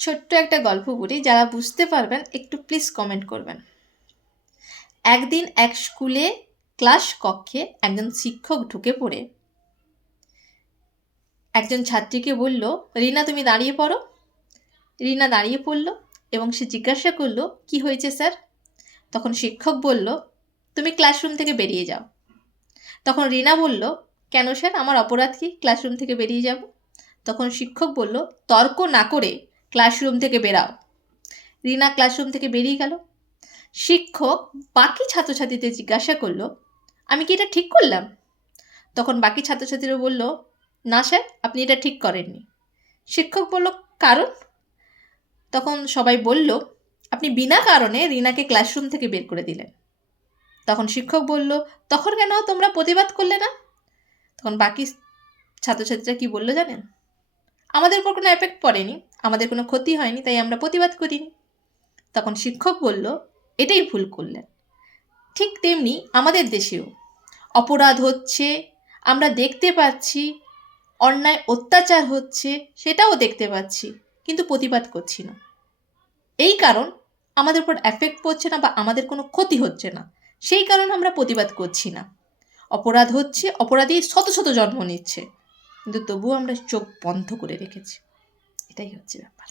ছোট্ট একটা গল্প বলি, যারা বুঝতে পারবেন একটু প্লিজ কমেন্ট করবেন। একদিন এক স্কুলে ক্লাস কক্ষে একজন শিক্ষক ঢুকে পড়ে একজন ছাত্রীকে বলল, রিনা তুমি দাঁড়িয়ে পড়ো। রিনা দাঁড়িয়ে পড়ল এবং সে জিজ্ঞাসা করলো, কি হয়েছে স্যার? তখন শিক্ষক বলল, তুমি ক্লাসরুম থেকে বেরিয়ে যাও। তখন রিনা বলল, কেন স্যার, আমার অপরাধ কি ক্লাসরুম থেকে বেরিয়ে যাব? তখন শিক্ষক বলল, তর্ক না করে ক্লাসরুম থেকে বেরাও। রিনা ক্লাসরুম থেকে বেরিয়ে গেল। শিক্ষক বাকি ছাত্রছাত্রীদের জিজ্ঞাসা করল, আমি কি এটা ঠিক করলাম? তখন বাকি ছাত্রছাত্রীরা বলল, না স্যার, আপনি এটা ঠিক করেননি। শিক্ষক বলল, কারণ? তখন সবাই বলল, আপনি বিনা কারণে রিনাকে ক্লাসরুম থেকে বের করে দিলেন। তখন শিক্ষক বলল, তখন কেন তোমরা প্রতিবাদ করলে না? তখন বাকি ছাত্রছাত্রীরা কি বলল জানেন? আমাদের উপর কোনো এফেক্ট পড়েনি, আমাদের কোনো ক্ষতি হয়নি, তাই আমরা প্রতিবাদ করিনি। তখন শিক্ষক বলল, এটাই ভুল করলেন। ঠিক তেমনি আমাদের দেশেও অপরাধ হচ্ছে, আমরা দেখতে পাচ্ছি, অন্যায় অত্যাচার হচ্ছে, সেটাও দেখতে পাচ্ছি, কিন্তু প্রতিবাদ করছি না। এই কারণ আমাদের উপর এফেক্ট পড়ছে না বা আমাদের কোনো ক্ষতি হচ্ছে না, সেই কারণে আমরা প্রতিবাদ করছি না। অপরাধ হচ্ছে, অপরাধী শত শত জন্ম নিচ্ছে, কিন্তু তবুও আমরা চোখ বন্ধ করে রেখেছি। এটাই হচ্ছে ব্যাপার।